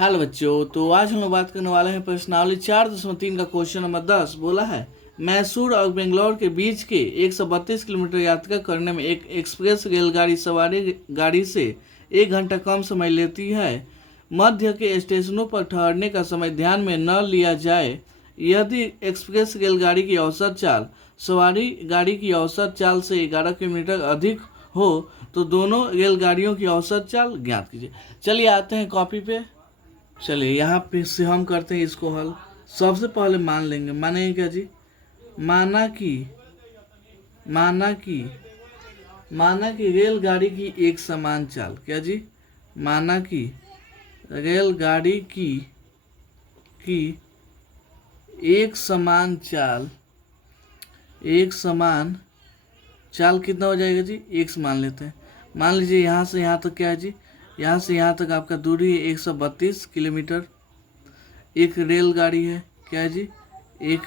Hello बच्चों, तो आज हम लोग बात करने वाले हैं प्रश्नावली 4.3 का क्वेश्चन नंबर 10। बोला है मैसूर और बेंगलोर के बीच के 132 किलोमीटर यात्रा करने में एक एक्सप्रेस रेलगाड़ी सवारी गाड़ी से 1 घंटा कम समय लेती है। मध्य के स्टेशनों पर ठहरने का समय ध्यान में न लिया जाए। यदि एक्सप्रेस रेलगाड़ी की औसत चाल सवारी गाड़ी की औसत चाल से 11 किलोमीटर अधिक हो तो दोनों रेलगाड़ियों की औसत चाल ज्ञात कीजिए। चलिए आते हैं कॉपी पे। चलिए यहाँ पे से हम करते हैं इसको हल। सबसे पहले मान लेंगे, मानेंगे क्या जी? माना कि माना कि माना कि रेलगाड़ी की एक समान चाल, क्या जी? माना कि रेलगाड़ी की एक समान चाल कितना हो जाएगा जी? एक मान लेते हैं। मान लीजिए यहाँ से यहाँ तक क्या है जी? यहाँ से यहाँ तक आपका दूरी है 132 किलोमीटर। एक रेलगाड़ी है, क्या है जी? एक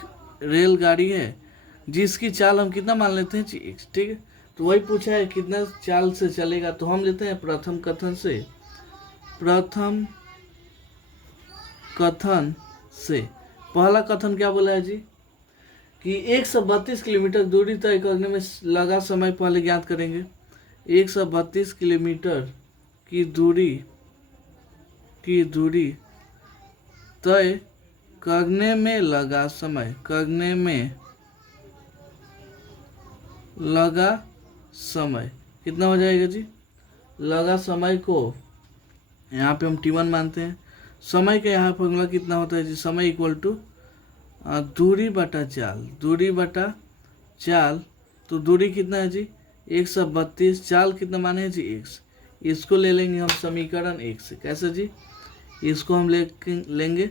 रेलगाड़ी है जिसकी चाल हम कितना मान लेते हैं जी? x। ठीक है, तो वही पूछा है कितना चाल से चलेगा, तो हम लेते हैं प्रथम कथन से। पहला कथन क्या बोला है जी? कि 132 किलोमीटर दूरी तय करने में लगा समय पहले ज्ञात करेंगे। 132 किलोमीटर की दूरी तय करने में लगा समय कितना हो जाएगा जी? लगा समय को यहाँ पे हम T1 मानते हैं। समय का यहाँ फॉर्मूला कितना होता है जी? समय इक्वल टू दूरी बटा चाल। तो दूरी कितना है जी? 132। चाल कितना माने हैं जी? x। इसको ले लेंगे हम समीकरण 1 से। कैसे जी? इसको हम लेंगे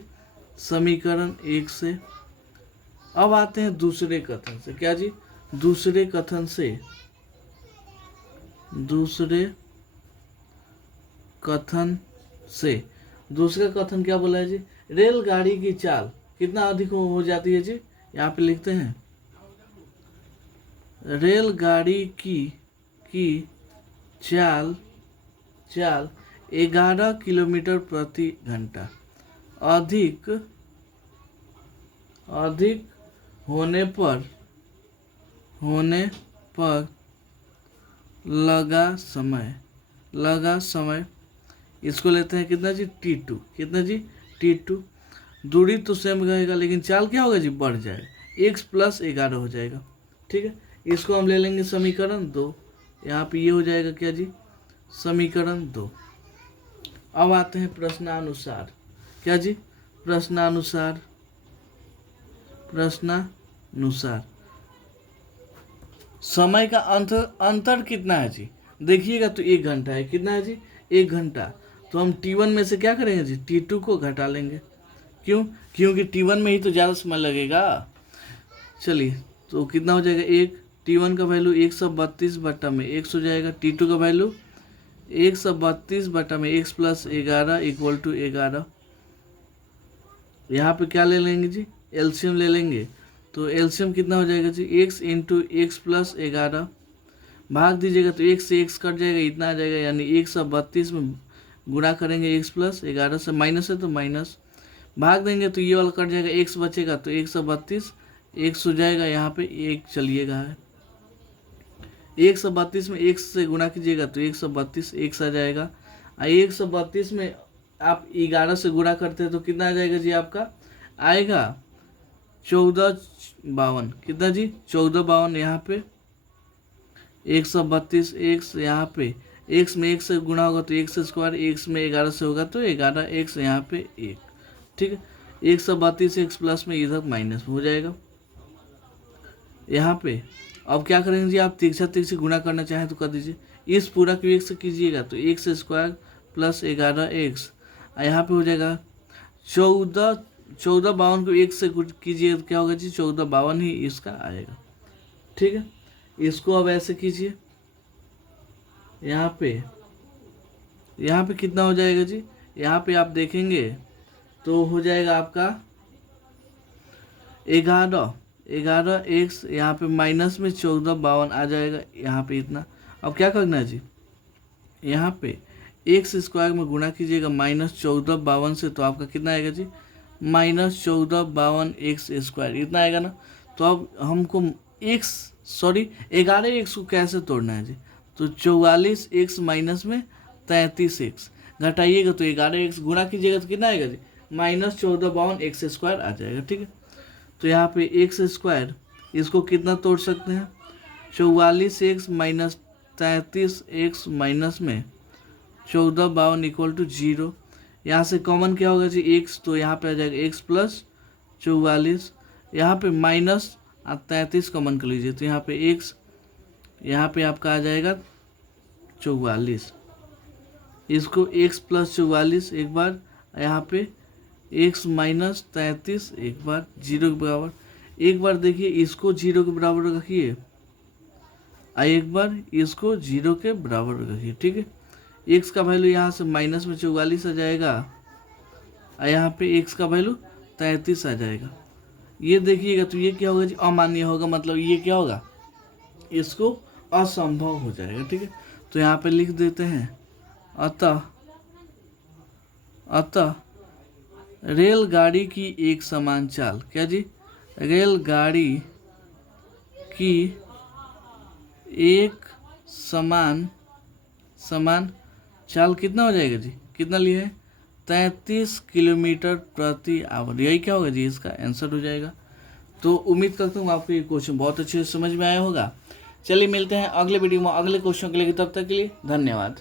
समीकरण 1 से। अब आते हैं दूसरे कथन से। क्या जी? दूसरे कथन से दूसरा कथन क्या बोला है जी? रेलगाड़ी की चाल कितना अधिक हो जाती है जी? यहाँ पे लिखते हैं रेलगाड़ी की चाल 11 किलोमीटर प्रति घंटा अधिक होने पर लगा समय इसको लेते हैं कितना जी? T2। कितना जी? T2। दूरी तो सेम रहेगा लेकिन चाल क्या होगा जी? बढ़ जाएगा, x प्लस 11 हो जाएगा। ठीक है, इसको हम ले लेंगे समीकरण 2। यहाँ पे ये हो जाएगा क्या जी? समीकरण 2। अब आते हैं प्रश्नानुसार। क्या जी? प्रश्नानुसार समय का अंतर कितना है जी? देखिएगा तो 1 घंटा है। कितना है जी? 1 घंटा। तो हम T1 में से क्या करेंगे जी? T2 को घटा लेंगे। क्यों? क्योंकि T1 में ही तो ज़्यादा समय लगेगा। चलिए, तो कितना हो जाएगा? 1 T1 का वैल्यू 132 बटा में x हो जाएगा। T2 का वैल्यू 132 बटा में x प्लस 11 इक्वल टू 11। यहाँ पे क्या ले लेंगे जी? एलसीएम ले लेंगे। तो एलसीएम कितना हो जाएगा जी? x इंटू एक्स प्लस 11 भाग दीजिएगा तो x से x कट जाएगा, इतना आ जाएगा। यानी 132 में गुणा करेंगे x प्लस 11 से, माइनस है तो माइनस भाग देंगे तो ये वाला कट जाएगा, x बचेगा तो 132 x हो जाएगा। यहाँ पे 1 चलिएगा है 132 में x से गुणा कीजिएगा तो 132 x आ जाएगा। 132 में आप 11 से गुणा करते हैं तो कितना आ जाएगा जी? आपका आएगा 1452। कितना जी? 1452। यहाँ पे 132 x, यहाँ पे x में 1 से गुणा होगा तो x स्क्वायर, x में 11 से होगा तो 11 x, यहाँ पे 1। ठीक है, 132 x प्लस में इधर माइनस हो जाएगा। यहाँ पे अब क्या करेंगे जी? आप तिरछा गुणा करना चाहें तो कर दीजिए। इस पूरा को 1 से कीजिएगा तो x स्क्वायर प्लस 11x, यहाँ पे हो जाएगा 1452 को 1 से कीजिए तो क्या होगा जी? 1452 ही इसका आएगा। ठीक है, इसको अब ऐसे कीजिए। यहाँ पे कितना हो जाएगा जी? यहाँ पे आप देखेंगे तो हो जाएगा आपका 11 x, यहाँ पे माइनस में 1452 आ जाएगा। यहाँ पे इतना। अब क्या करना है जी? यहाँ पे एक्स स्क्वायर में गुणा कीजिएगा -1452 से, तो आपका कितना आएगा जी, -1452 एक्स स्क्वायर, इतना आएगा ना। तो अब हमको एक्स 11 एक्स को कैसे तोड़ना है जी, तो 44 एक्स माइनस में 33 एक्स घटाइएगा तो 11 एक्स, गुणा कीजिएगा तो कितना आएगा जी, -1452 एक्स स्क्वायर आ जाएगा। ठीक है, तो यहाँ पे एक्स स्क्वायर इसको कितना तोड़ सकते हैं, 44 एक्स माइनस 33 एक्स माइनस में 1452 इक्वल टू 0। यहाँ से कॉमन क्या होगा जी, एक्स, तो यहाँ पे आ जाएगा एक्स प्लस 44, यहाँ पे माइनस 33 कॉमन कर लीजिए, तो यहाँ पे एक्स, यहाँ पे आपका आ जाएगा 44, इसको x प्लस 44 एक बार, यहाँ पे x माइनस 33 एक बार, 0 के बराबर। एक बार देखिए इसको 0 के बराबर रखिए, एक बार इसको 0 के बराबर रखिए। ठीक है, x का वैल्यू यहाँ से माइनस में 44 आ जाएगा, यहाँ पे x का वैल्यू 33 आ जाएगा। ये देखिएगा तो ये क्या होगा जी, अमान्य होगा, मतलब ये क्या होगा, इसको असंभव हो जाएगा। ठीक है, तो यहाँ पे लिख देते हैं अतः रेलगाड़ी की एक समान चाल, क्या जी, रेलगाड़ी की एक समान चाल कितना हो जाएगा जी, कितना लिया है, 33 किलोमीटर प्रति आवर, यही क्या होगा जी, इसका आंसर हो जाएगा। तो उम्मीद करता हूँ आपको ये क्वेश्चन बहुत अच्छे से समझ में आया होगा। चलिए मिलते हैं अगले वीडियो में अगले क्वेश्चन के लिए, तब तक के लिए धन्यवाद।